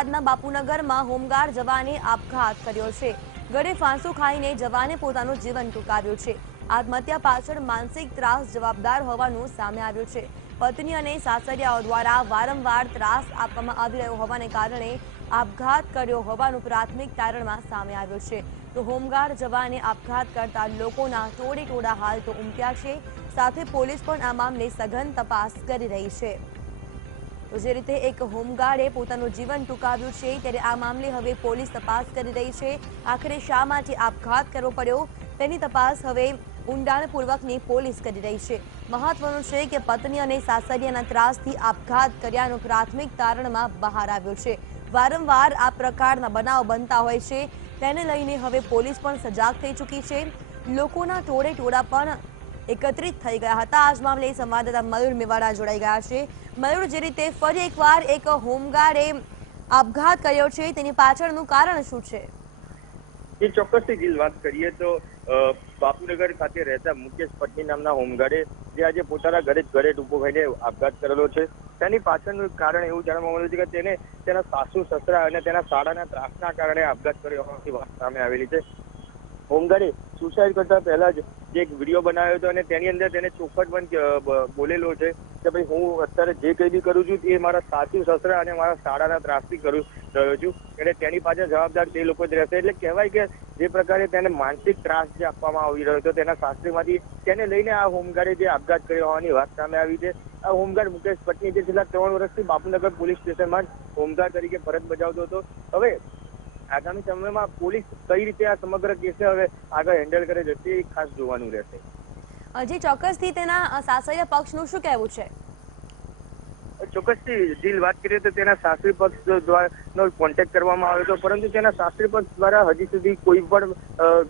અમદાવાદના બાપુનગરમાં હોમગાર્ડ જવાને આપઘાત કર્યો છે। ગળે ફાંસો ખાઈને જવાને પોતાનું જીવન ટૂંકાવ્યું છે। આત્મહત્યા પાછળ માનસિક ત્રાસ જવાબદાર હોવાનું સામે આવ્યું છે। પત્ની અને સાસરિયાઓ દ્વારા વારંવાર ત્રાસ આપવામાં આવી રહ્યો હોવાને કારણે આપઘાત કર્યો હોવાનું પ્રાથમિક તારણમાં સામે આવ્યું છે। તો હોમગાર્ડ જવાને આપઘાત કરતા લોકોના ટોળે ટોળા હાલ તો ઉમટ્યા છે। સાથે પોલીસ પણ આ મામલે સઘન તપાસ કરી રહી છે। તો જે રીતે એક હોમગાર્ડે પોતાનું જીવન ટૂંકાવ્યું છે, ત્યારે આ મામલે હવે પોલીસ તપાસ કરી રહી છે। આખરે શા માટે આપઘાત કરવો પડ્યો તેની તપાસ હવે ઊંડાણપૂર્વકની પોલીસ કરી રહી છે। મહત્વનું છે કે પત્ની અને સાસરિયાના ત્રાસથી આપઘાત કર્યાનું પ્રાથમિક તારણમાં બહાર આવ્યું છે। વારંવાર આ પ્રકારના બનાવ બનતા હોય છે, તેને લઈને હવે પોલીસ પણ સજાગ થઈ ચૂકી છે। લોકોના ટોળે ટોળા પણ એકત્રિત થઈ ગયા હતા। આ જ મામલે સંવાદદાતા મયુર મેવાડા જોડાઈ ગયા છે। મયુર, જે રીતે ફરી એકવાર એક હોમગાર્ડે આપઘાત કર્યો છે, તેની પાછળનું કારણ શું છે? એ ચોક્કસથી જીલ વાત કરીએ તો બાપુનગર ખાતે રહેતા મુકેશ પટની નામના હોમગાર્ડે જે આજે પોતાના ઘરે જ ઘરે ઊભો થઈને આપઘાત કરેલો છે, તેની પાછળનું કારણ એવું જાણવા મળ્યું છે કે તેને તેના સાસુ સસરા અને તેના શાળાના ત્રાસના કારણે આપઘાત કર્યો હોવાની વાત સામે આવેલી છે। હોમગાર્ડે સુસાઇડ કરતા પહેલા જ એક વિડીયો બનાવ્યો હતો અને તેની અંદર તેને ચોખવટ પણ બોલેલો છે કે ભાઈ હું અત્યારે જે કંઈ બી કરું છું તે મારા સાસુ સસરા અને મારા શાળાના ત્રાસથી કરું રહ્યો છું, એટલે તેની પાછળ જવાબદાર તે લોકો જ રહેશે। એટલે કહેવાય કે જે પ્રકારે તેને માનસિક ત્રાસ જે આપવામાં આવી રહ્યો હતો તેના સાસરીમાંથી, તેને લઈને આ હોમગાર્ડે જે આપઘાત કર્યો હોવાની વાત સામે આવી છે। આ હોમગાર્ડ મુકેશ પટની જે છેલ્લા 3 વર્ષથી બાપુનગર પોલીસ સ્ટેશનમાં હોમગાર્ડ તરીકે ફરજ બજાવતો હતો। હવે આગામી સમયમાં પોલીસ કઈ રીતે આ સમગ્ર કેસને હવે આગળ હેન્ડલ કરે છે તે ખાસ જોવાનું રહેશે। હજી ચોક્કસથી તેના સાસરિયા પક્ષનું શું કહેવું છે? ચોક્કસથી જીલ વાત કરીએ તો તેના સાસરી પક્ષ દ્વારા કોન્ટેક્ટ કરવામાં આવ્યો હતો, પરંતુ તેના સાસરી પક્ષ દ્વારા હજી સુધી કોઈ પણ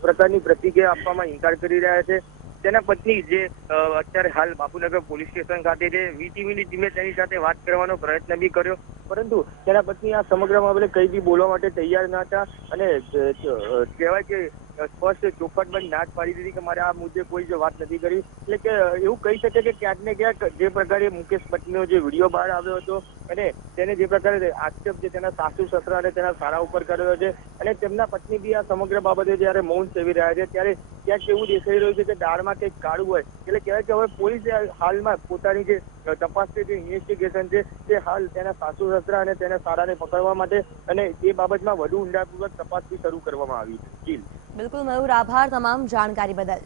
પ્રકારની પ્રતિક્રિયા આપવામાં ઇનકાર કરી રહ્યા છે। તેના પત્ની જે અત્યારે હાલ બાપુનગર પોલીસ સ્ટેશન ખાતે છે, વીટીવીની ટીમે તેની સાથે વાત કરવાનો પ્રયત્ન બી કર્યો, પરંતુ તેના પત્ની આ સમગ્ર મામલે કંઈ બી બોલવા માટે તૈયાર ન હતા અને કહેવાય કે સ્પષ્ટ ચોખવટ પણ ના જ પાડી દીધી કે મારે આ મુદ્દે કોઈ જ વાત નથી કરી। એટલે કે એવું કહી શકે કે ક્યાંક ને ક્યાંક જે પ્રકારે મુકેશ પટનીનો જે વિડીયો બહાર આવ્યો હતો અને તેને જે પ્રકારે આક્ષેપ જે તેના સાસુ સસરા અને તેના શાળા ઉપર કર્યો છે અને તેમના પત્ની બી આ સમગ્ર બાબતે જયારે મૌન સેવી રહ્યા છે, ત્યારે ક્યાંક એવું દેખાઈ રહ્યું છે કે દાળમાં કંઈક કાળું હોય। એટલે કહેવાય કે હવે પોલીસે હાલમાં પોતાની જે તપાસ છે, જે ઇન્વેસ્ટિગેશન છે, તે હાલ તેના સાસુ સસરા અને તેના શાળાને પકડવા માટે અને એ બાબતમાં વધુ ઊંડાણપૂર્વક તપાસ બી શરૂ કરવામાં આવી છે। બિલકુલ મયુર, આભાર તમામ જાણકારી બદલ।